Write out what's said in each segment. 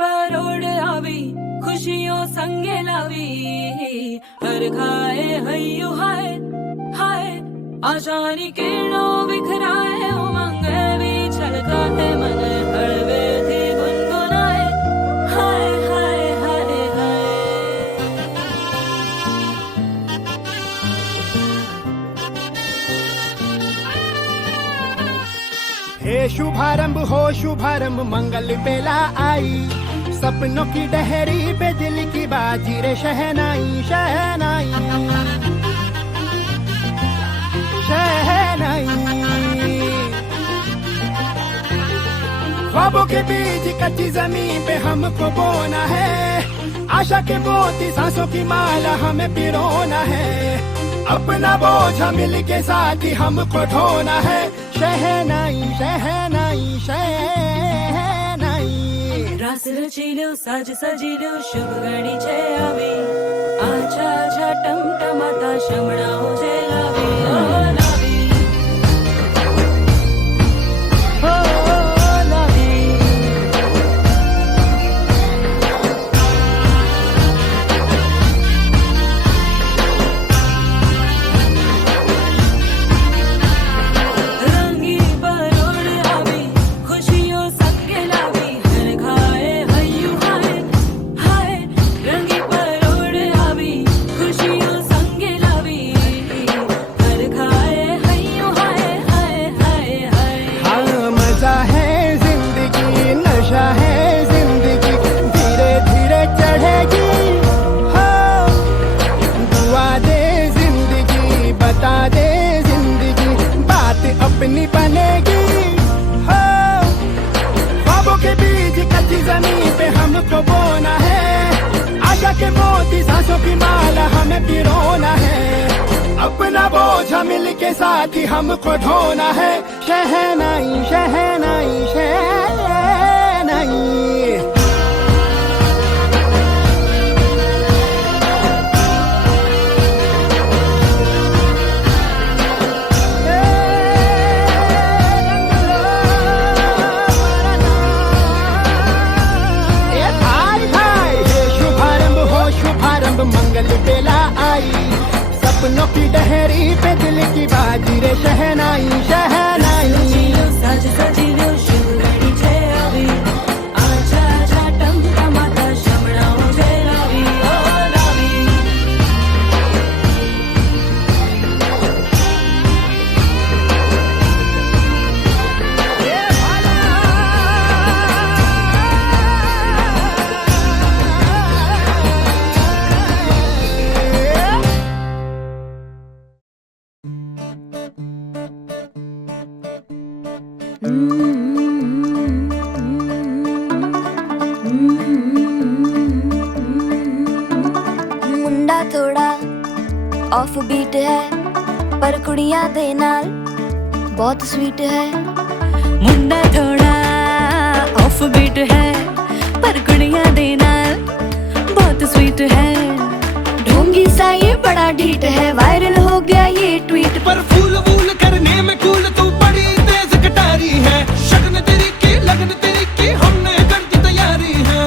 परोड़ आवी खुशियों संगे लावी हर खाए हय्यू हाय हाय आशानी किरणों बिखराए उमंग भी छलका है मन हड़वे थी गुनगुनाए हाय हाय हाय हाय। हे शुभारंभ हो शुभारंभ मंगल बेला आई सपनों की डहरी पे दिल की बाजी रे शहनाई शहनाई शहनाई। ख्वाबों के बीज कच्ची जमीन पे हमको बोना है आशा के मोती सांसों की माला हमें पिरोना है अपना बोझ मिल के साथ ही हमको ढोना है शहनाई शहनाई शहनाई। रास रचिलो साज सजिलो शुभ घड़ी छे आवी आछा आछा टमटमाता शमणाओ जे लावी लावी हो लावी। रंगी परोड़ आवी खुशियों संगे लावी हर खाए हय्यू हाय हाय रंगी परोड़ आवी खुशियों संगे लावी हर खाए हय्यू हाय हाय हाय हाय। हाँ मजा है जिंदगी नशा है जिंदगी धीरे धीरे चढ़ेगी हाँ दुआ दे जिंदगी बता दे जिंदगी बात अपनी बनेगी हाँ ख्वाबों के बीज कच्ची जमीन पे हमको बोना है आशा के मोती सांसों की माला हमें पिरोना है अपना बोझ मिल के साथ ही हमको ढोना है शहनाई शहनाई शहनाई। शुभारंभ हो शुभारंभ मंगल बेला आई सपनों की डहरी पे दिल की बाजी रे शहनाई शहनाई। रचिलो साज सजिलो शुभ घड़ी छे आवी आछा आछा टमटमाता शमणाओ जे लावी लावी मुंडा थोड़ा ऑफ बीट है पर कुड़ियां दे नाल बहुत स्वीट है मुंडा थोड़ा ऑफ बीट है पर कुड़ियां दे नाल बहुत स्वीट है ढोंगी सा ये बड़ा ढीठ है वायरल हो गया ये ट्वीट पर फूल वूल करने में कूल तू बड़ी तेज कटारी है शगन तेरी की लगन तेरी की हमने कर दी तैयारी है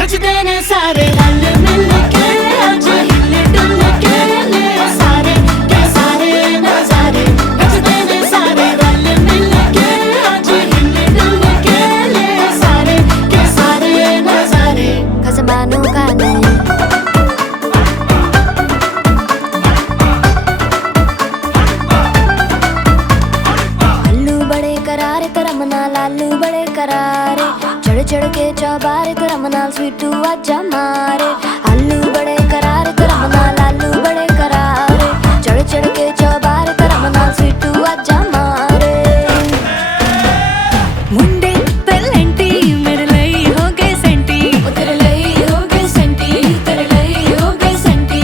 नचते ने सारे रल मिल के आज हिले डुल के ले सारे के सारे नजारे नचते ने सारे रल मिल के आज हिले डुल के ले सारे के सारे नजारे खसबानों का नहीं लालू बड़े करारे चढ़ चढ़ के चौबारे तेरा मनाल स्वीटू आजा मारे आलू बड़े करारे तेरा मनाल आलू बड़े करारे चढ़ चढ़ के चौबारे तेरा मनाल स्वीटू आजा मारे मुंडे तलंटी मेरे लई हो गए सेंटी तेरे लई हो गए सेंटी तेरे लई हो गए सेंटी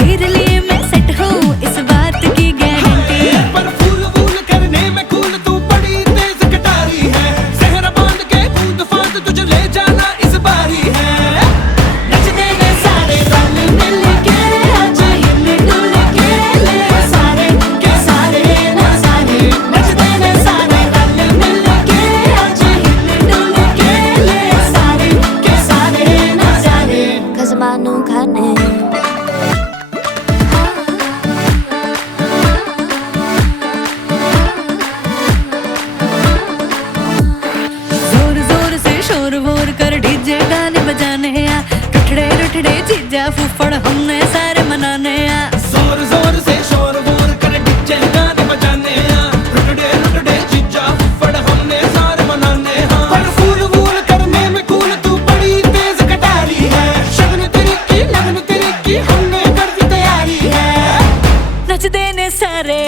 तेरे लिए मैं सेट हूँ इस बात की गारंटी पर फूल वूल करने में कूल तू बड़ी तेज कटारी है जहर बांध के बूंद फांद तुझे ले जाना इस बारी है फुफड़ हमने सारे मनाने आ जोर जोर से शोर वोर कर डीजे गाने बजाने आ लुटड़े जीजा फुफड़ हमने सारे मनाने हाँ पर फूल वूल करने में कूल तू बड़ी तेज कटारी है शगन तेरी की लगन तेरी की हमने कर दी तैयारी है नचते ने सारे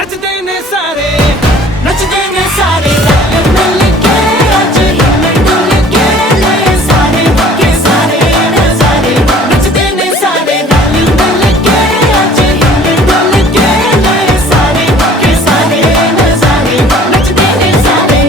नचते ने सारे नचते ने सारे रल मिल के आज हिल डुल के ले सारे के सारे नजारे नचते ने सारे रल मिल के आज हिल डुल के ले सारे के सारे नजारे नचते ने सारे नचते ने सारे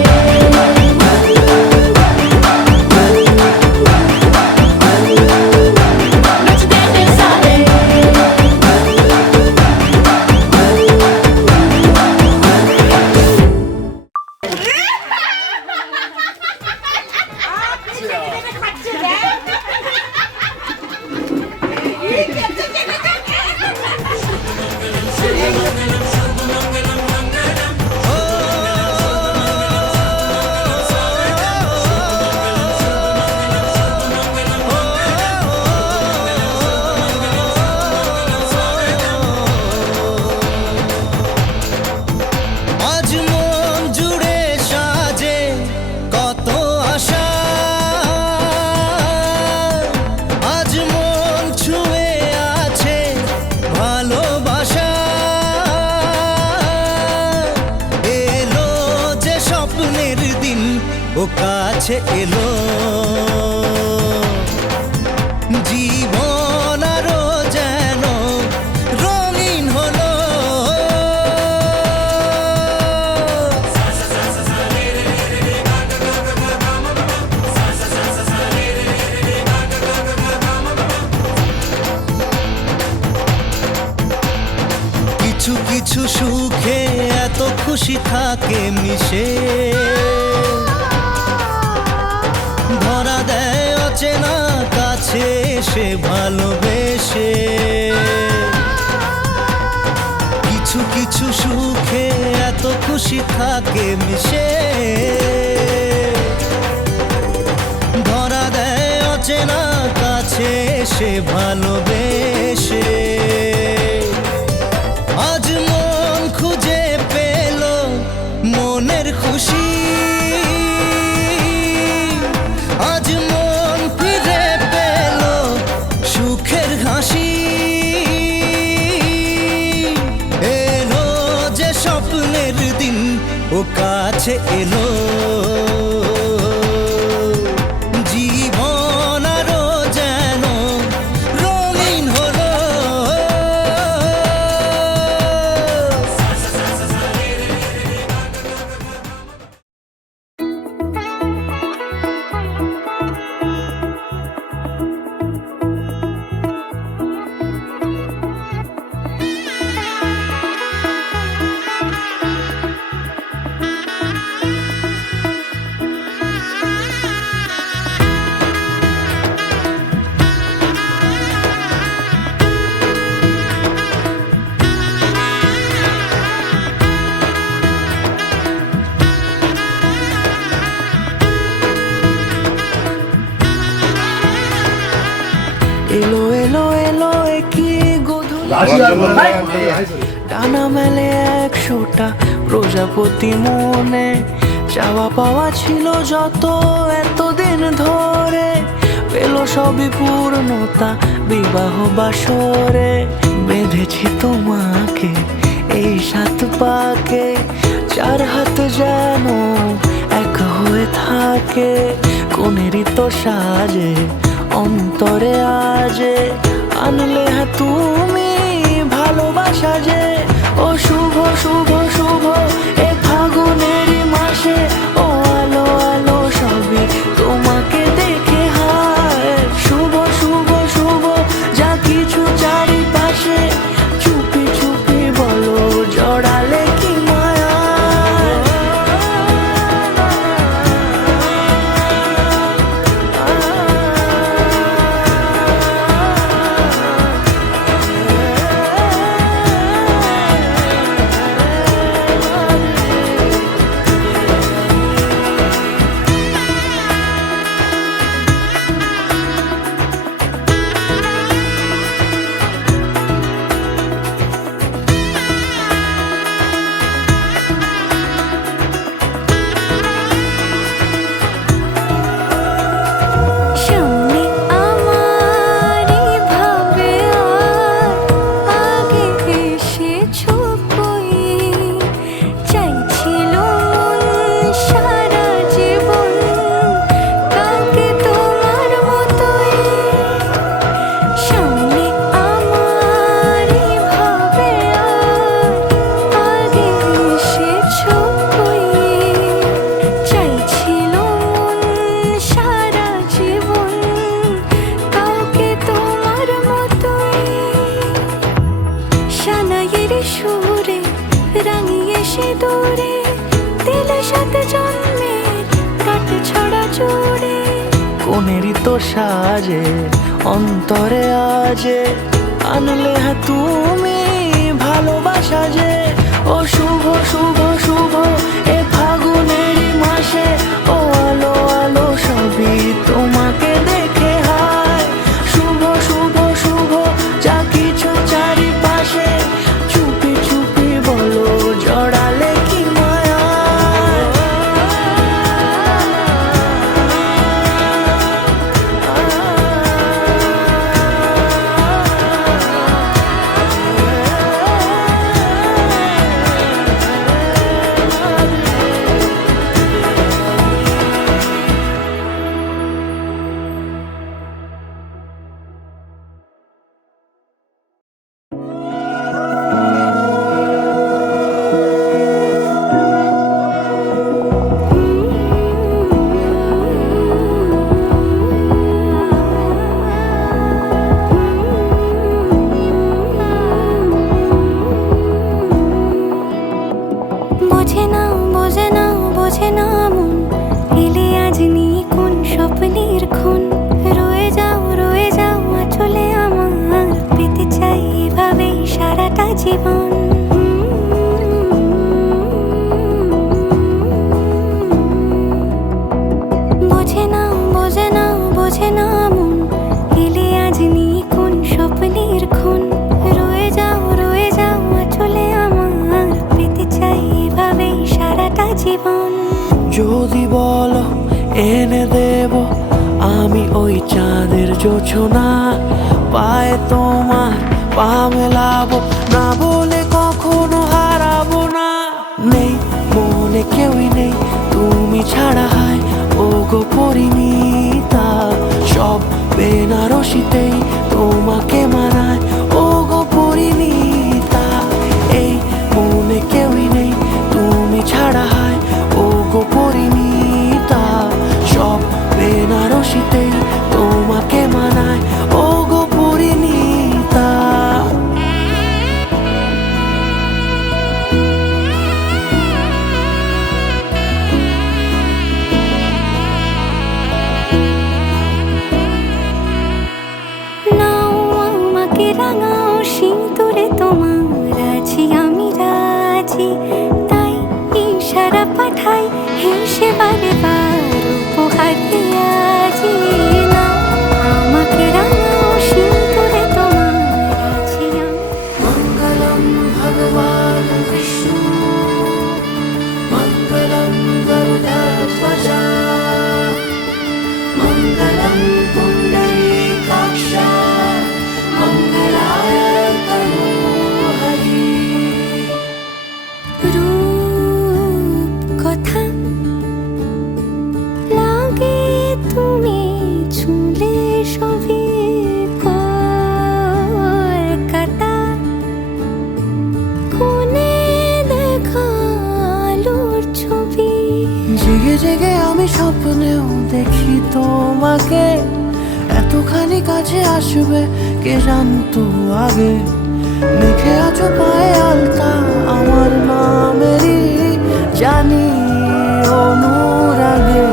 আজ মন জুড়ে সাজে কত আশা আজ মন ছুঁয়ে আছে ভালোবাসা এলো যে স্বপ্নের দিন ও কাছে এলো জীবন আরো যেন রঙিন হলো কিছু কিছু সুখে এত খুশি থাকে মিশে ধরা দেয় অচেনা কাছে এসে ভালোবেসে কিছু কিছু সুখে এত খুশি থাকে মিশে ধরা দেয় অচেনা কাছে এসে ভালোবেসে আজ মন খুঁজে পেল মনের খুশি আজ মন ফিরে পেল সুখের হাসি এলো যে স্বপ্নের দিন ও কাছে এলো জীবন আরো যেন রঙিন হলো এলো এলো এলো কি গোধূলি ডানা মেলে 100টা প্রজাপতি মনে চাওয়া পাওয়া ছিল যত এতদিন ধরে পেল সবই পূর্ণতা বিবাহ বাসরে বেঁধেছি তোমাকে এই 7 পাকে 4 হাত যেন এক হয়ে থাকে কোনেরই তো সাজে অন্তরে আজে আনলে তুমি ভালোবাসা যে ও শুভ শুভ শুভ এ ফাগুনেরই মাসে ও আলো আলো সবই তোমাকে দেখে হায় শুভ শুভ শুভ যা কিছু চারিপাশে চুপি চুপি বলো জড়ালে কি মায়া বেশি দূরে দিলে সাত জন্মের কাট ছড়া জুড়ে কোনেরই তো সাজে অন্তরে আজে আনলে হ্যাঁ তুমি ভালোবাসা যে ও শুভ শুভ শুভ এ ফাগুনেরই মাসে ও আলো আলো সবই তোমাকে দেখে হায় শুভ শুভ শুভ যা কিছু চারিপাশে চুপি চুপি বলো জড়ালে কি মায়া বোঝে না বোঝে না বোঝে না মন এলে আজ নিয়ে কোন স্বপ্নের খুন রয়ে যাও চলে আমার পেতে চাই এভাবেই সারাটা জীবন বোঝে না বোঝে না বোঝে না মন এলে আজ নিয়ে কোন স্বপ্নের খুন রয়ে যাও চলে আমার পেতে চাই এভাবেই সারাটা জীবন যদি বলো এনে দেব আমি ওই চাঁদের জোছনা পায়ে তোমার পা মেলাবো না বলে কখনো হারাবো না নেই মনে কেউই নেই তুমি ছাড়া হয় ও গো পরিণীতা সব বেনারসিতেই তোমাকে মানায় ও গো পরিণীতা এই মনে কেউই নেই তুমি ছাড়া হয় ও গো পরিণীতা সব বেনারসিতেই তোমাকে মানায় ও গো পরিণীতা নাও আমাকে রাঙাও সিঁদুরে তোমার আছি আমি রাজি তাই ইশারা পাঠাই হেসে বারে বার উপহার দিয়ে আজি নাও আমাকে রাঙাও সিঁদুরে তোমার আছি আমি মঙ্গলম ভগবান বিষ্ণু মঙ্গলম গরুড়ধ্বজ মঙ্গলম পুণ্ডরীকাক্ষ মঙ্গলায় তনুহরি রূপ কথা লাগে তুমি ছুঁলে সবই কলকাতা কোনে দেখালোর ছবি জেগে জেগে আমি স্বপ্নেও দেখি তোমাকে এতখানি কাছে আসবে কে জানতো আগে লিখে আছো পায়ে আলতা আমার নামেরই জানি অনুরাগে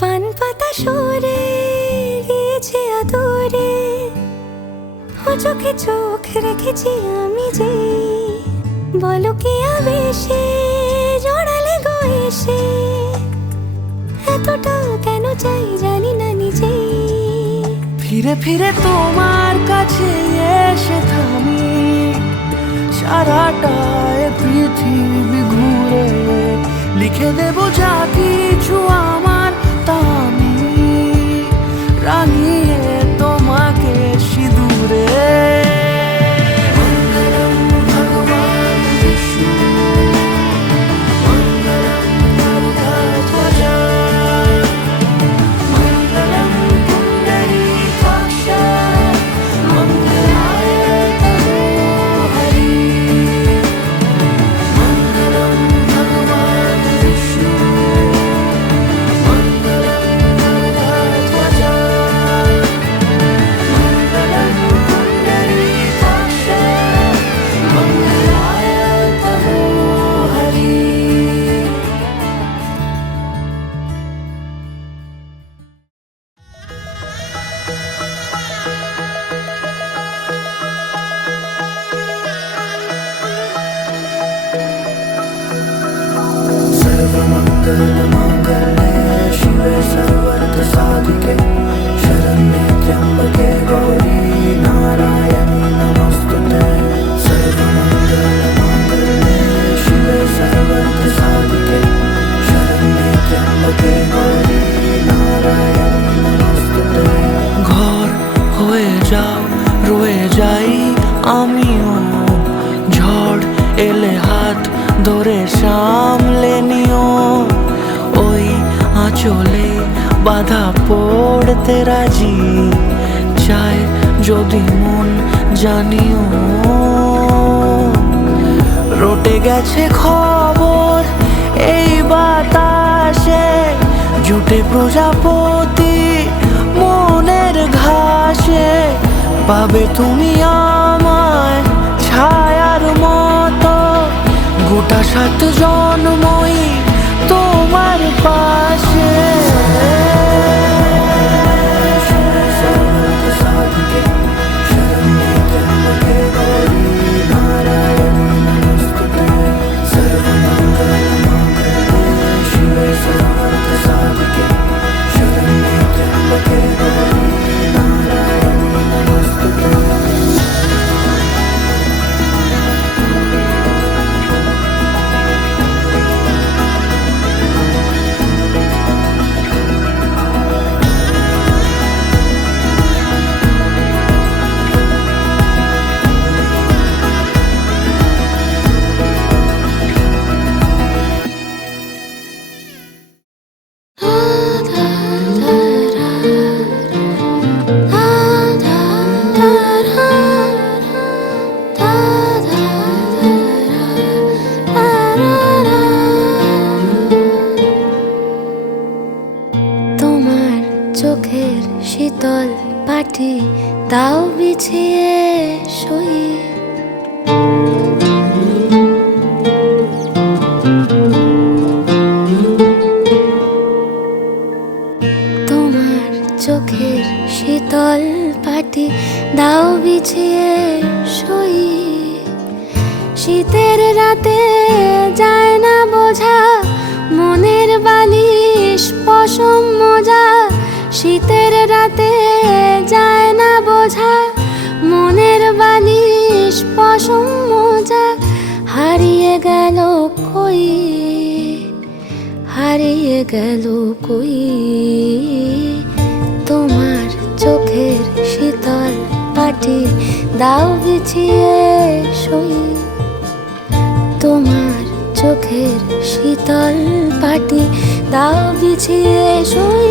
পান পাতা সরে গিয়েছে আদরে ও চোখে চোখ রেখেছি আমি যে বলো কি আবেশে জড়ালে গো এসে এতটা কেন চাই জানি না নিজেই ফিরে ফিরে তোমার কাছে এসে থামি সারাটা এ পৃথিবী ঘুরে লিখে দেব যা কিছু আমার তা আমি চলে বাধা পড়তে রাজি চায় যদি মন জানিও রটে গেছে খবর এই বাতাসে জুটে প্রজাপতি মনের ঘাসে পাবে তুমি আমায় ছায়ার মতো গোটা 7 জন্মই তোমার পাশে তোমার চোখের শীতল পাটি দাও বিছিয়ে শুই তোমার চোখের শীতল পাটি দাও বিছিয়ে শুই শীতের রাতে যায় না বোঝা মনের বালিশ পশম মোজা শীতের রাতে যায় না বোঝা মনের বালিশ পশম মোজা হারিয়ে গেল কই হারিয়ে গেল কই তোমার চোখের শীতল পাটি দাও বিছিয়ে শুই তোমার চোখের শীতল পাটি দাও বিছিয়ে শুই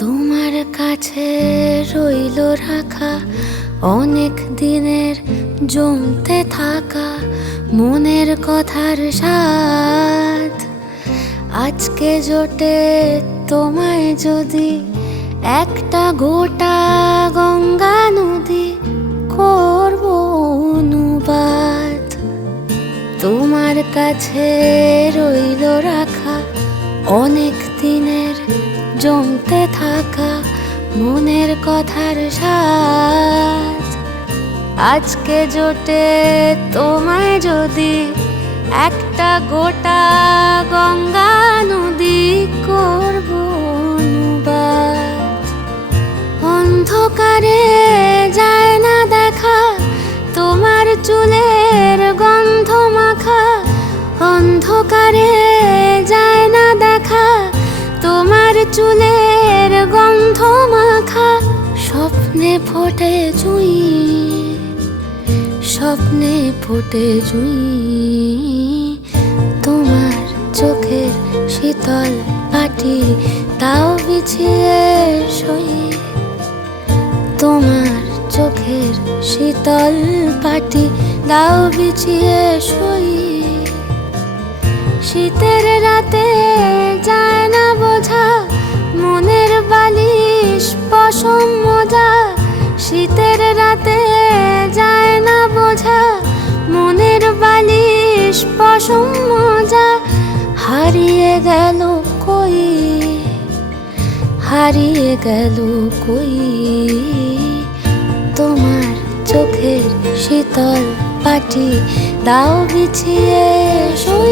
তোমার কাছে রইল রাখা অনেক দিনের জমতে থাকা মনের কথার স্বাদ আজকে জোটে তোমায় যদি একটা গোটা গঙ্গা নদী করব অনুবাদ তোমার কাছে রইল রাখা অনেক দিনের জমতে থাকা মনের কথার স্বাদ আজকে জোটে তোমায় যদি একটা গোটা গঙ্গা নদী করব অনুবাদ অন্ধকারে যায় না দেখা তোমার চুলের গন্ধ মাখা অন্ধকারে যায় না দেখা তোমার চুলের গন্ধ মাখা স্বপ্নে ফোটে জুঁই স্বপ্নে ফোটে জুঁই তোমার চোখের শীতল পাটি দাও বিছিয়ে শুই তোমার চোখের শীতল পাটি দাও বিছিয়ে শুই শীতের রাতে যায় না বোঝা মনের বালিশ পশম মোজা শীতের রাতে যায় না বোঝা মনের বালিশ পশম মোজা হারিয়ে গেল কই হারিয়ে গেল কই তোমার চোখের শীতল পাটি দাও বিছিয়ে শুই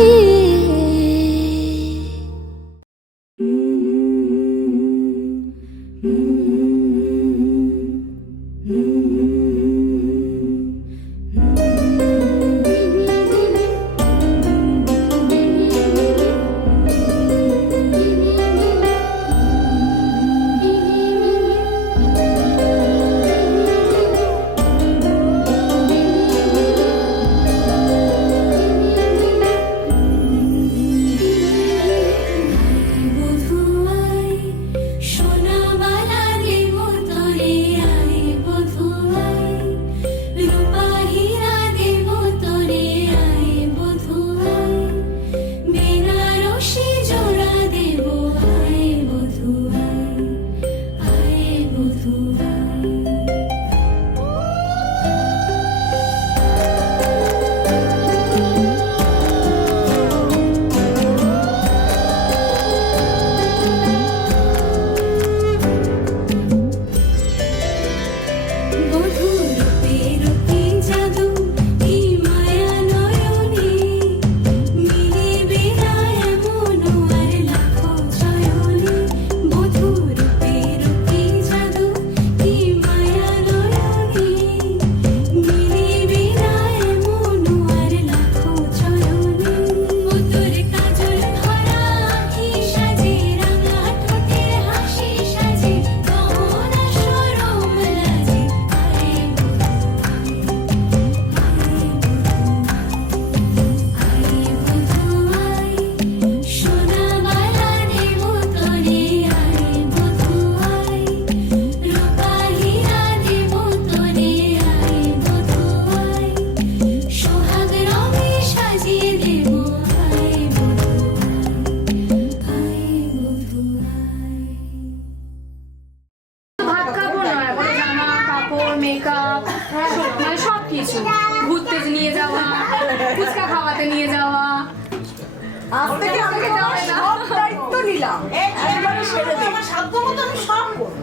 আজ থেকে আমি তোমার সব দায়িত্ব নিলাম একবারে ছেড়ে দে আমার সাধ্য মতো আমি সব করব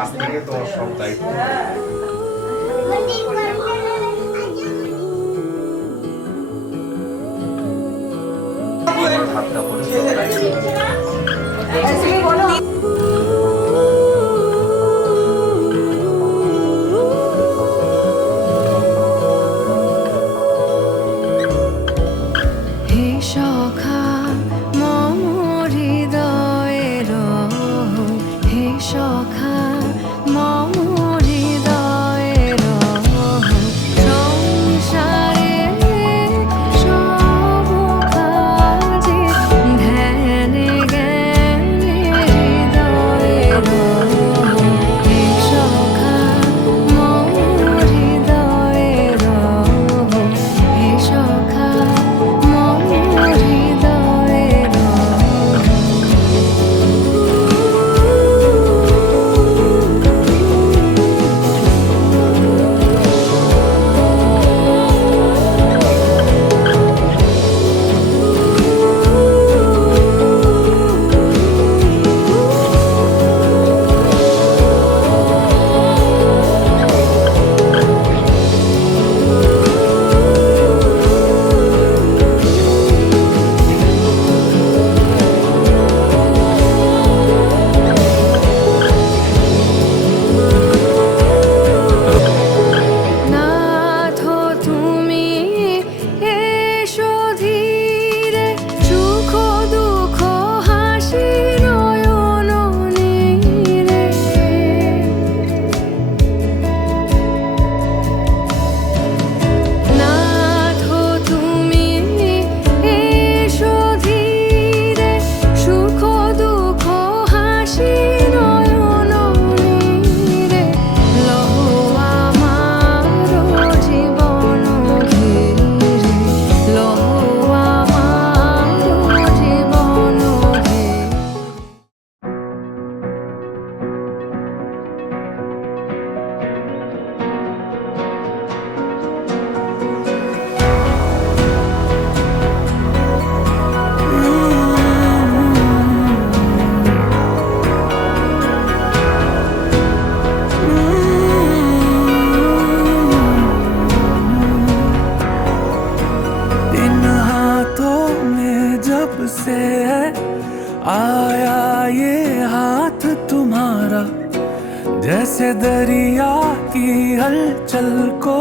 আজ থেকে তোমার সব দায়িত্ব হাতটা তুমি বলো হে সখা মম হৃদয়ের হে সখা মম হৃদয়ের সংসারে সব কাজে ধ্যানে জ্ঞানে হৃদয়ের হে সখা মম হৃদয়ের হে সখা মম হৃদয়ের নাথ তুমি এসো ধীরে সুখ দুঃখ হাসি নয়ন নীরে নাথ তুমি এসো ধীরে সুখ দুঃখ হাসি নয়ন নীরে লহ আমার জীবন ঘিরে লহ আমার জীবন ঘিরে इन हाथों में जब से है आया ये हाथ तुम्हारा जैसे दरिया की हलचल को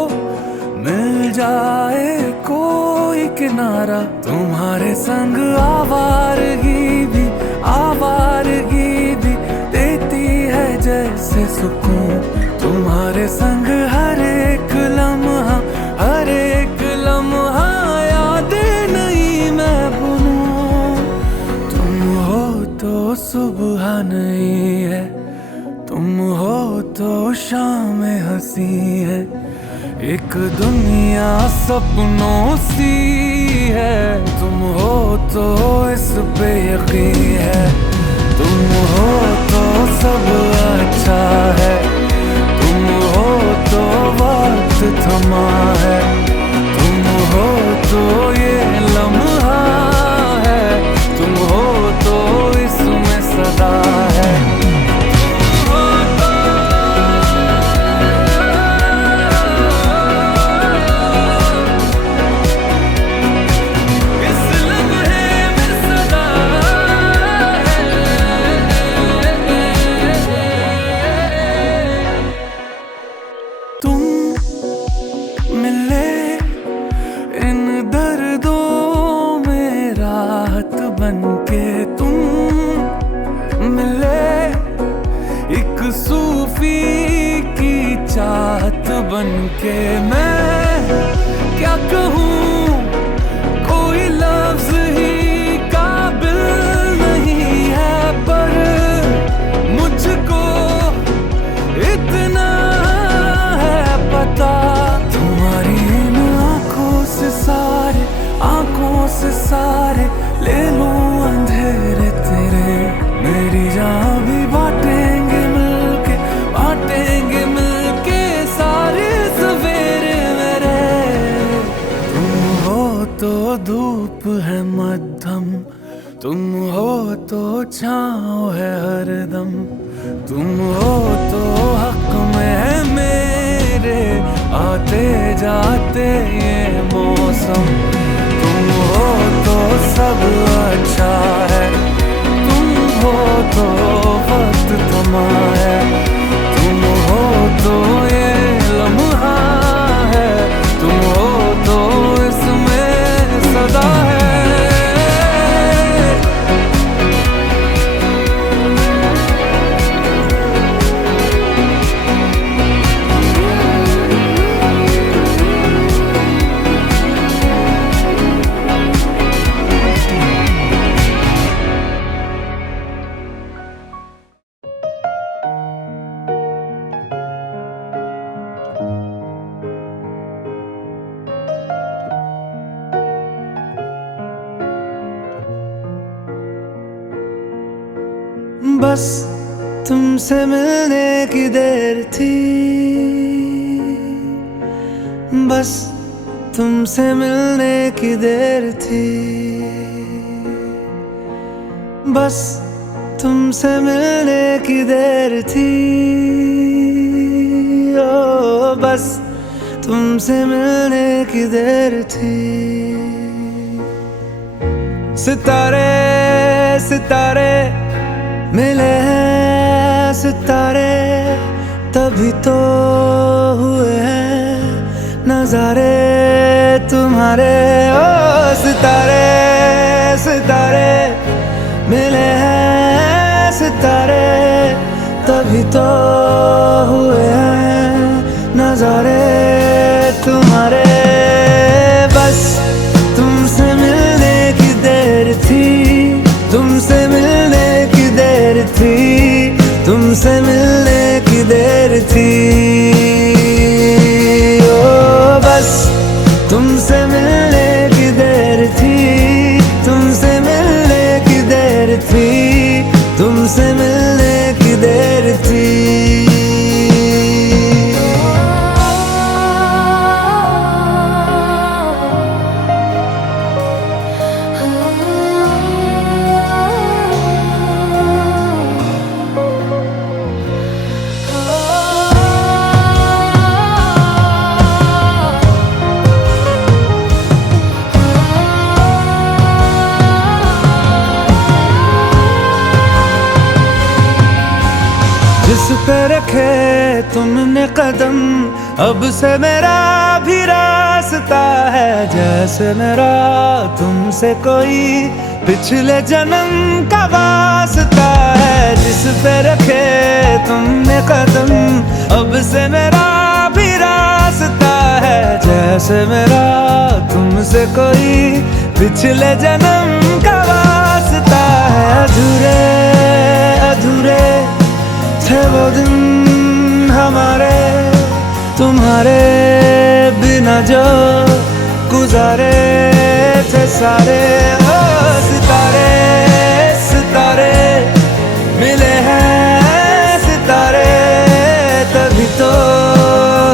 मिल जाए कोई किनारा तुम्हारे संग आवारगी भी देती है जैसे सुकून तुम्हारे संग हर एक लम्हा यादें नहीं मैं भूलूं तुम हो तो सुबह नहीं है तुम हो तो शाम हंसी है एक दुनिया सपनों सी है तुम हो तो इस पे यकीन है तुम हो तो सब अच्छा है तुम हो तो वक्त थमा है तुम हो तो ये लम्हा है तुम हो तो इसमें सदा है इस लम्हे में सदा है तुम मिले इन दर्दों में राहत बनके तुम मिले एक सूफी की चाहत बनके मैं क्या कहूँ कोई लफ्ज ही काबिल नहीं है पर मुझको इतना है पता तुम्हारी इन आंखों से सारे ले लूं अंधेरे तेरे मेरी जान भी बांटेंगे मिलके सारे सवेरे मेरे तुम धूप है मध्यम, तुम हो तो छाँव है हरदम, तुम हो तो हक में है मेरे आते जाते ये मौसम, तुम हो तो सब अच्छा है, तुम हो तो वक्त थमा है, तुम हो तो ये लम्हा है, तुम हो तो इसमें सदा है। बस तुमसे मिलने की देर थी, बस तुमसे मिलने की देर थी, बस तुमसे मिलने की देर थी, ओ बस तुमसे मिलने की देर थी। सितारे सितारे मिले हैं, सितारे तभी तो हुए हैं नजारे तुम्हारे, ओ सितारे सितारे मिले हैं, सितारे तभी तो हुए हैं नजारे तुम्हारे। बस तुमसे मिलने की देर थी, तुमसे मिलने की देर थी, तुमसे मिलने की देर थी, ओ बस तुमसे मिलने की देर थी, तुमसे मिलने की देर थी, तुमसे मिलने की देर थी। जिस पे रखे तुमने कदम, अब से मेरा भी रास्ता है, जैसे मेरा तुमसे कोई पिछले जन्म का वास्ता है। जिस पे रखे तुमने कदम, अब से मेरा भी रास्ता है, जैसे मेरा तुमसे कोई पिछले जन्म का वास्ता है। अधूरे अधूरे थे वो दिन हमारे, तुम्हारे बिना जो गुजारे थे सारे। ओ सितारे सितारे मिले हैं, सितारे तभी तो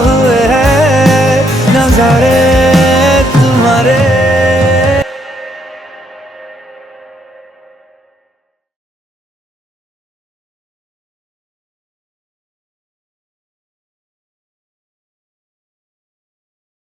हुए हैं नजारे तुम्हारे।